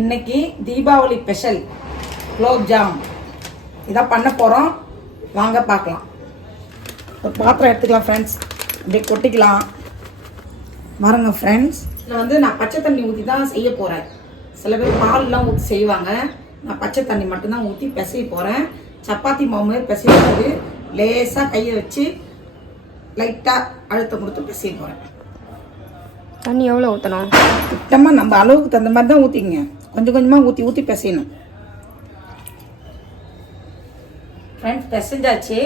இன்னைக்கு தீபாவளி ஸ்பெஷல் குலோப்ஜாம் இதான் பண்ண போகிறோம். வாங்க பார்க்கலாம். ஒரு பாத்திரம் எடுத்துக்கலாம் ஃப்ரெண்ட்ஸ், அப்படியே கொட்டிக்கலாம். பாருங்க ஃப்ரெண்ட்ஸ், இதில் வந்து நான் பச்சை தண்ணி ஊற்றி தான் செய்ய போகிறேன். சில பேர் பால்லாம் ஊற்றி செய்வாங்க. நான் பச்சை தண்ணி மட்டும்தான் ஊற்றி பிசைய போகிறேன். சப்பாத்தி மாவு மாதிரி பிசையாது, லேசாக கையை வச்சு லைட்டாக அழுத்தம் கொடுத்து பிசைய போகிறேன். தண்ணி எவ்வளோ ஊற்றணும்? சுத்தமாக நம்ம அளவுக்கு தகுந்த மாதிரி தான் ஊற்றிங்க. கொஞ்சம் கொஞ்சமாக ஊற்றி ஊற்றி பிசையணும். ஃப்ரெண்ட்ஸ், பிசைஞ்சாச்சு.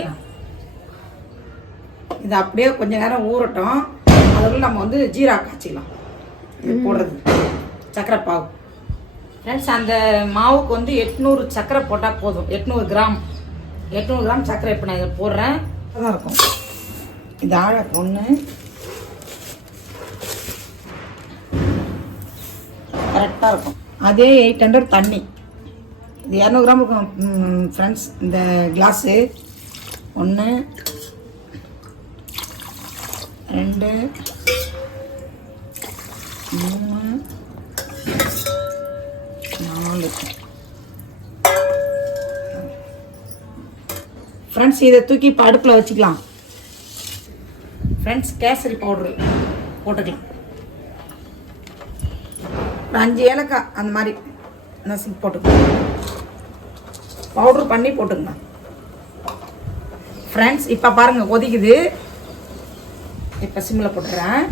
இது அப்படியே கொஞ்ச நேரம் ஊறட்டும். அதுக்குள்ள நம்ம வந்து ஜீரா காய்ச்சிக்கலாம். இது போடுறது சர்க்கரை பாவு. ஃப்ரெண்ட்ஸ், அந்த மாவுக்கு வந்து 800 சர்க்கரை போட்டால் போதும். 800 கிராம் சர்க்கரை இப்போ நான் இதை போடுறேன். தான் இருக்கும். இது ஆழ ஒன்று கரெக்டாக இருக்கும். அதே 800 தண்ணி. இது 200 கிராம் இருக்கும் ஃப்ரெண்ட்ஸ். இந்த கிளாஸு 1 2 3 4 ஃப்ரெண்ட்ஸ், இதை தூக்கி இப்போ அடுப்பில் வச்சுக்கலாம். ஃப்ரெண்ட்ஸ், கேசரி பவுட்ரு போட்டுக்கலாம். ஒரு 5 ஏலக்காய் அந்த மாதிரி நசுக்கி போட்டுக்கலாம். பவுட்ரு பண்ணி போட்டுக்கலாம். ஃப்ரெண்ட்ஸ், இப்போ பாருங்கள் கொதிக்குது. இப்போ சிம்மில் போட்டுக்கிறேன்.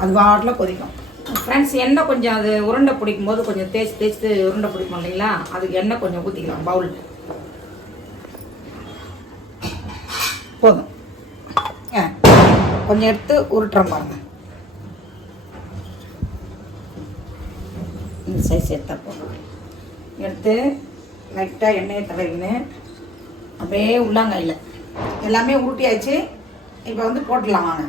அது வாட்டில் கொதிக்கும். ஃப்ரெண்ட்ஸ், எண்ணெய் கொஞ்சம் அது உருண்டை பிடிக்கும் போது கொஞ்சம் தேய்ச்சி உருண்டை பிடிக்கும் இல்லைங்களா, அதுக்கு எண்ணெய் கொஞ்சம் ஊற்றிக்கலாம் பவுல். போதும். கொஞ்சம் எடுத்து உருட்டுறோம் பாருங்க. இந்த சைஸ் எடுத்தால் போதும். எடுத்து லைட்டாக எண்ணெயை தடவின்னு அப்படியே உள்ளாங்கையில் எல்லாமே ஊட்டியாச்சு. இப்போ வந்து போட்டுடலாம் வாங்க.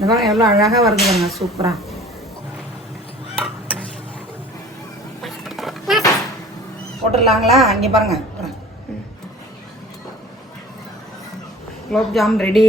இந்த மாதிரி எவ்வளோ அழகாக வருதுங்க, சூப்பராக. போட்டுடலாங்களா? இங்கே பாருங்க, குலோப்ஜாம் ரெடி.